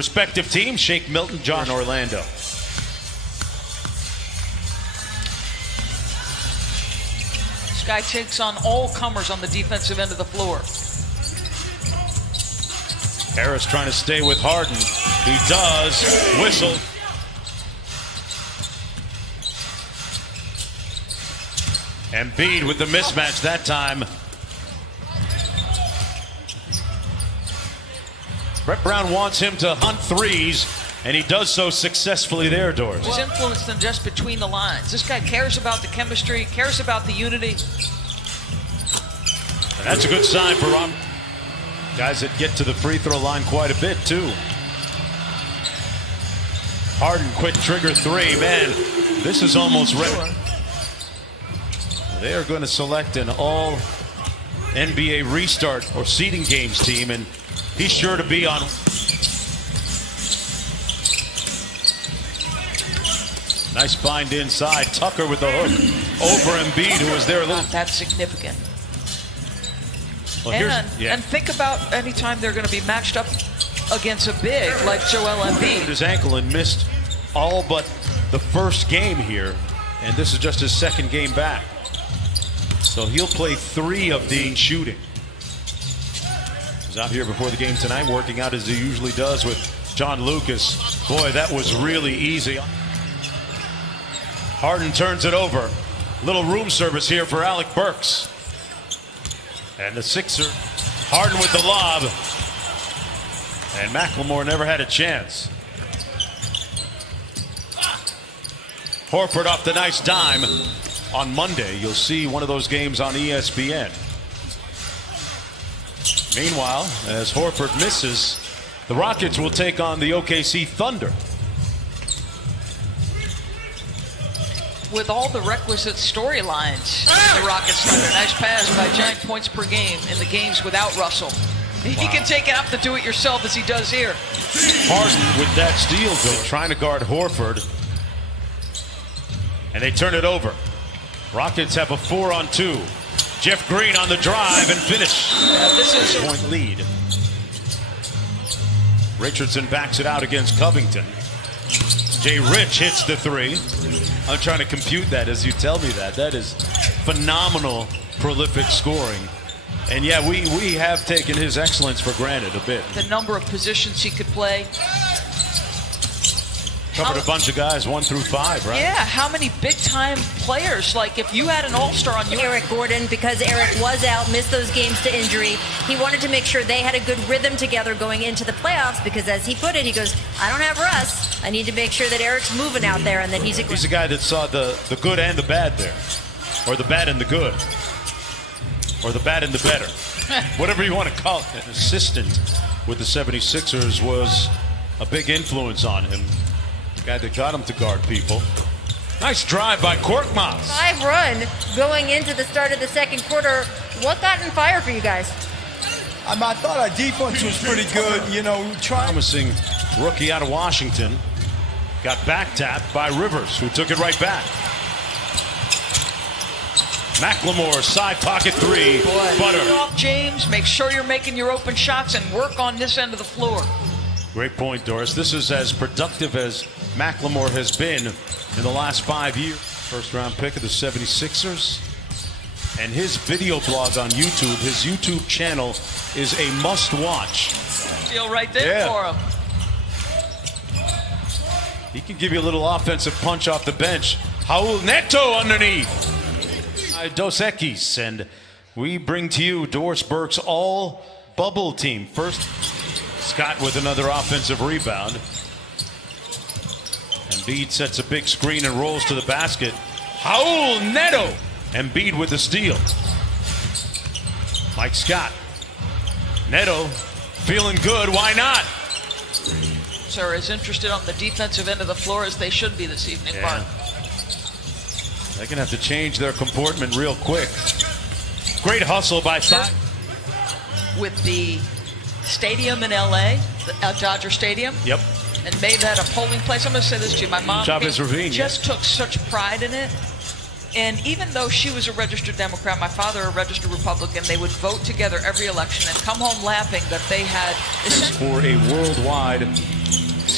Respective teams, Shake Milton, Josh in Orlando. This guy takes on all comers on the defensive end of the floor. Harris trying to stay with Harden. He does. Whistle. Embiid with the mismatch that time. Brett Brown wants him to hunt threes, and he does so successfully there, Doris. He's influenced them just between the lines. This guy cares about the chemistry, cares about the unity. And that's a good sign for Ron. Guys that get to the free throw line quite a bit, too. Harden, quick trigger three. Man, this is almost ready. They are going to select an all NBA restart or seeding games team, and he's sure to be on. Nice find inside. Tucker with the hook over Embiid, who was there a little. That's significant. Well, and think about any time they're going to be matched up against a big like Joel Embiid. His ankle and missed all but the first game here, and this is just his second game back. So he'll play 3 of the shooting. He's out here before the game tonight, working out as he usually does with John Lucas. Boy, that was really easy. Harden turns it over. Little room service here for Alec Burks. And the Sixer, Harden with the lob. And McLemore never had a chance. Horford off the nice dime. On Monday, you'll see one of those games on ESPN. Meanwhile, as Horford misses, the Rockets will take on the OKC Thunder. With all the requisite storylines, the Rockets Thunder. Nice pass by giant points per game in the games without Russell. He can take it up to do it yourself as he does here. Harden with that steal, though, trying to guard Horford. And they turn it over. Rockets have a 4-on-2. Jeff Green on the drive and finish. This is point lead. Richardson backs it out against Covington. Jay Rich hits the 3. I'm trying to compute that as you tell me that. That is phenomenal, prolific scoring. And yeah, we have taken his excellence for granted a bit. The number of positions he could play. Covered a bunch of guys 1 through 5, right? Yeah, how many big-time players? Like, if you had an all-star on your... Eric Gordon, because Eric was out, missed those games to injury. He wanted to make sure they had a good rhythm together going into the playoffs because, as he put it, he goes, I don't have Russ. I need to make sure that Eric's moving out there and that he's a guy that saw the good and the bad there. Or the bad and the good. Or the bad and the better. Whatever you want to call it. An assistant with the 76ers was a big influence on him. The guy that got him to guard people. Nice drive by Korkmaz. 5 run going into the start of the second quarter. What got in fire for you guys? I thought our defense was pretty good. You know, promising rookie out of Washington. Got back tapped by Rivers, who took it right back. McLemore, side pocket 3. Butter. Off James, make sure you're making your open shots and work on this end of the floor. Great point, Doris. This is as productive as McLemore has been in the last 5 years. First round pick of the 76ers. And his video blog on YouTube, his YouTube channel, is a must watch. Deal right there for him. He can give you a little offensive punch off the bench. Raul Neto underneath. Dos Equis. And we bring to you Doris Burke's all bubble team. First, Scott with another offensive rebound. Embiid sets a big screen and rolls to the basket. Raul Neto. Embiid with the steal. Mike Scott. Neto feeling good. Why not? Sir, as interested on the defensive end of the floor as they should be this evening, Mark. They're going to have to change their comportment real quick. Great hustle by Thot. With the stadium in LA, Dodger Stadium. Yep. And made that a polling place. I'm going to say this to you. My mom just took such pride in it. And even though she was a registered Democrat, my father a registered Republican, they would vote together every election and come home laughing that they had... For a worldwide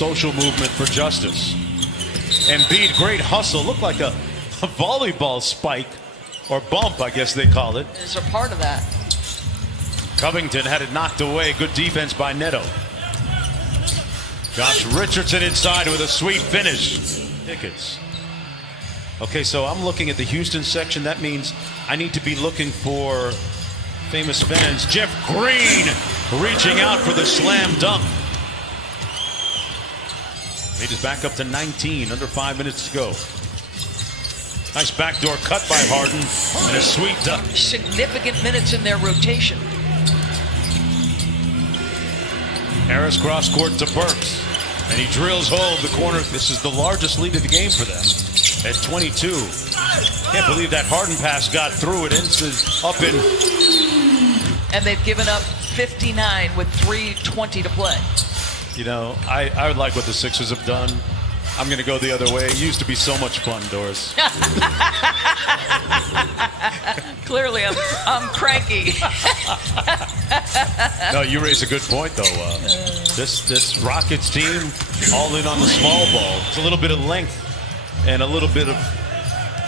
social movement for justice. Embiid, great hustle. Looked like a volleyball spike or bump, I guess they call it. Is a part of that. Covington had it knocked away. Good defense by Neto. Josh Richardson inside with a sweet finish. Tickets. Okay, so I'm looking at the Houston section. That means I need to be looking for famous fans. Jeff Green reaching out for the slam dunk. Lead is back up to 19, under 5 minutes to go. Nice backdoor cut by Harden and a sweet dunk. Significant minutes in their rotation. Harris cross court to Burks, and he drills home the corner. This is the largest lead of the game for them at 22. Can't believe that Harden pass got through it. It's up in. And they've given up 59 with 3:20 to play. You know, I would like what the Sixers have done. I'm going to go the other way. It used to be so much fun, Doris. Clearly, I'm cranky. No, you raise a good point, though. This Rockets team, all in on the small ball. It's a little bit of length and a little bit of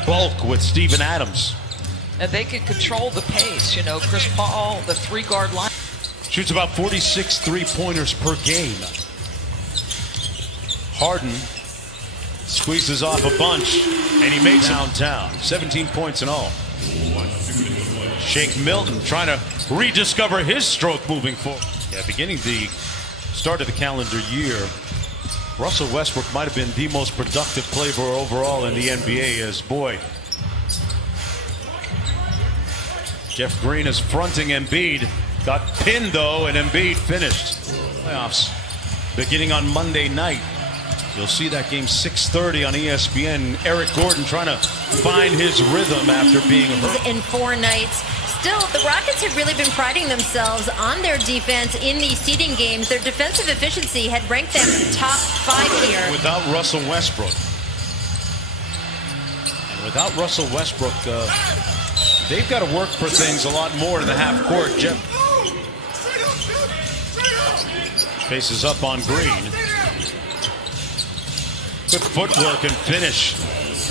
bulk with Steven Adams. And they can control the pace. You know, Chris Paul, the 3-guard line. Shoots about 46 three-pointers per game. Harden squeezes off a bunch, and he makes downtown. 17 points in all. Shake Milton trying to rediscover his stroke moving forward. Yeah, beginning the start of the calendar year, Russell Westbrook might have been the most productive player overall in the NBA as boy. Jeff Green is fronting Embiid. Got pinned, though, and Embiid finished. Playoffs beginning on Monday night. You'll see that game 6:30 on ESPN. Eric Gordon trying to find his rhythm after being hurt. In 4 nights. Still, the Rockets have really been priding themselves on their defense in these seeding games. Their defensive efficiency had ranked them top 5 here. Without Russell Westbrook. And without Russell Westbrook, they've got to work for things a lot more in the half court. Jeff faces up on Green. Good footwork and finish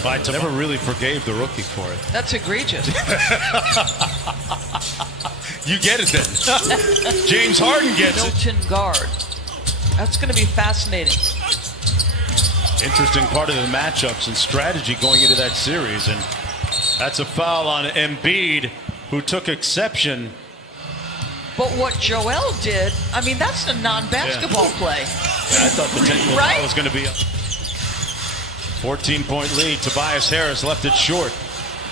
by Never really forgave the rookie for it. That's egregious. You get it then. James Harden gets it. Milton guard. That's going to be fascinating. Interesting part of the matchups and strategy going into that series. And that's a foul on Embiid, who took exception. But what Joel did, I mean, that's a non-basketball play. Yeah, I thought the technical foul was going to be a 14-point lead. Tobias Harris left it short.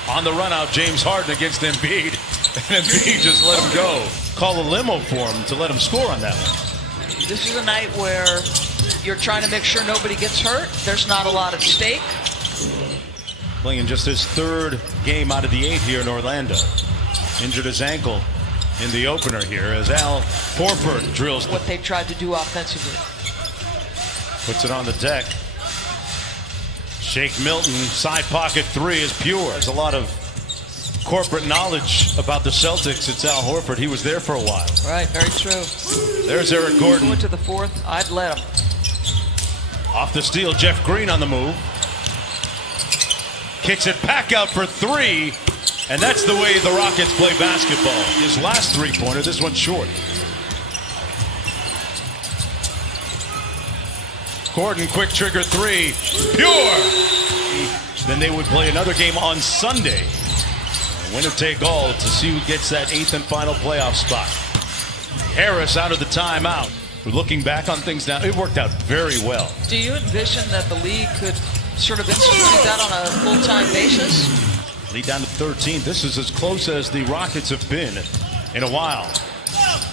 On the run out, James Harden against Embiid. And Embiid just let him go. Call a limo for him to let him score on that one. This is a night where you're trying to make sure nobody gets hurt. There's not a lot at stake. Playing just his 3rd game out of the 8 here in Orlando. Injured his ankle in the opener here as Al Horford drills. What they tried to do offensively. Puts it on the deck. Shake Milton, side pocket 3 is pure. There's a lot of corporate knowledge about the Celtics. It's Al Horford. He was there for a while. Right, very true. There's Eric Gordon. Going to the 4th, I'd let him. Off the steal, Jeff Green on the move. Kicks it back out for 3. And that's the way the Rockets play basketball. His last 3-pointer, this one's short. Gordon, quick trigger 3. Pure! Then they would play another game on Sunday. Winner take all to see who gets that 8th and final playoff spot. Harris out of the timeout. We're looking back on things now. It worked out very well. Do you envision that the league could sort of institute that on a full-time basis? Lead down to 13. This is as close as the Rockets have been in a while.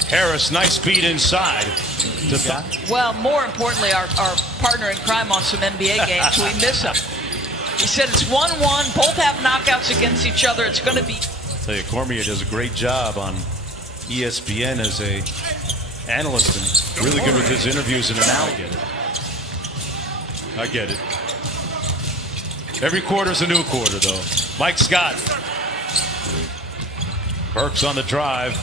Harris, nice feed inside. Well, more importantly, our partner in crime on some NBA games, we miss him. He said it's 1-1. Both have knockouts against each other. It's going to be. I'll tell you, Cormier does a great job on ESPN as a analyst and really good with his interviews and analysis. I get it. Every quarter's a new quarter, though. Mike Scott. Burks on the drive.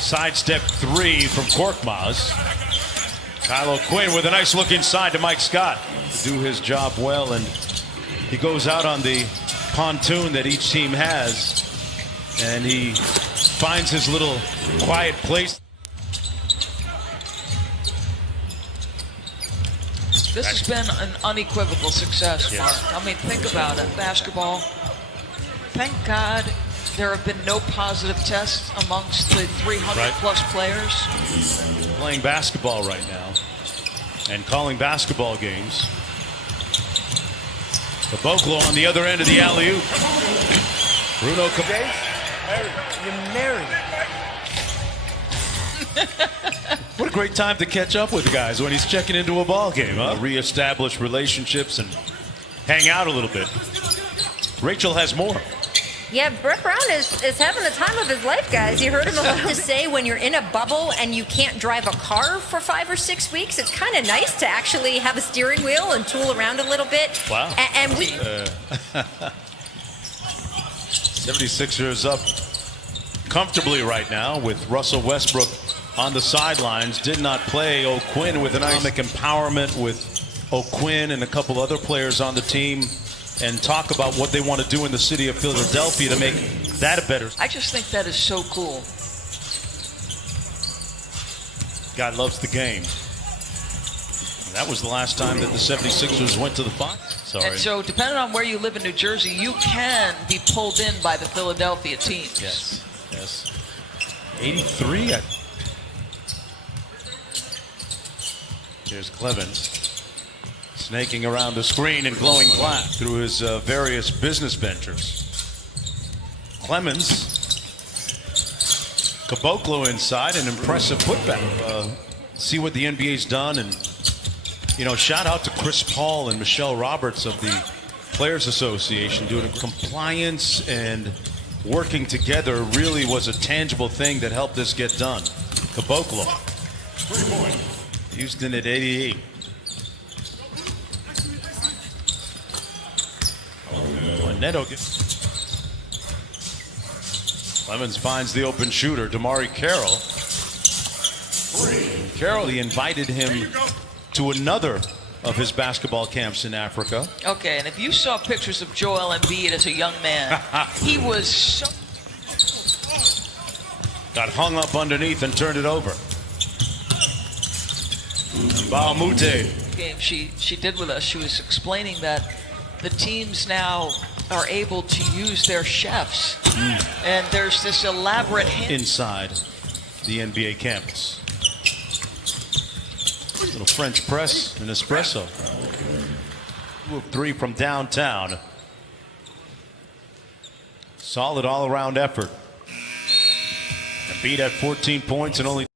Sidestep 3 from Korkmaz. Kyle O'Quinn with a nice look inside to Mike Scott to do his job well, and he goes out on the pontoon that each team has, and he finds his little quiet place. This has been an unequivocal success, Mark. I mean, think about it. Basketball. Thank God there have been no positive tests amongst the 300-plus players. Playing basketball right now and calling basketball games. Caboclo on the other end of the alley-oop. Bruno Caboclo. You're married. What a great time to catch up with guys when he's checking into a ball game, huh? Reestablish relationships and hang out a little bit. Rachel has more. Yeah, Brett Brown is having the time of his life, guys. You heard him to say when you're in a bubble and you can't drive a car for 5 or 6 weeks, it's kind of nice to actually have a steering wheel and tool around a little bit. Wow. And we 76ers up comfortably right now with Russell Westbrook on the sidelines. Did not play. O'Quinn with economic empowerment with O'Quinn and a couple other players on the team, and talk about what they want to do in the city of Philadelphia to make that a better. I just think that is so cool. God loves the game. That was the last time that the 76ers went to the finals. Sorry. And so, depending on where you live in New Jersey, you can be pulled in by the Philadelphia teams. Yes. Yes. 83. Here's Clemens. Snaking around the screen and glowing glass through his various business ventures. Clemens. Caboclo inside, an impressive putback. See what the NBA's done, and shout out to Chris Paul and Michelle Roberts of the Players Association. Doing compliance and working together really was a tangible thing that helped this get done. Caboclo. Houston at 88. Neto Clemens finds the open shooter, Damari Carroll. Carroll, he invited him to another of his basketball camps in Africa. Okay, and if you saw pictures of Joel Embiid as a young man, he was so... Got hung up underneath and turned it over. Baumute. Game she did with us, she was explaining that the teams now are able to use their chefs, and there's this elaborate inside the NBA campus. Little French press and espresso. 2 of 3 from downtown. Solid all-around effort. Embiid had 14 points and only